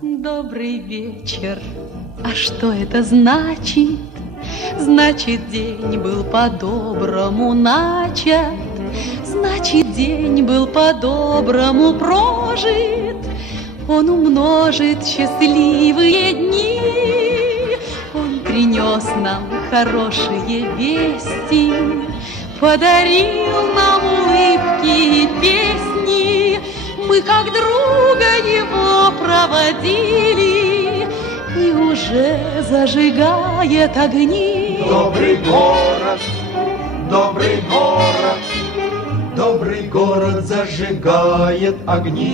Добрый вечер. А что это значит? Значит, день был по-доброму начат, значит, день был по-доброму прожит. Он умножит счастливые дни, он принес нам хорошие вести, подарил нам улыбки и песни. Мы как друга его проводили, и уже зажигает огни. Добрый город, добрый город, добрый город зажигает огни.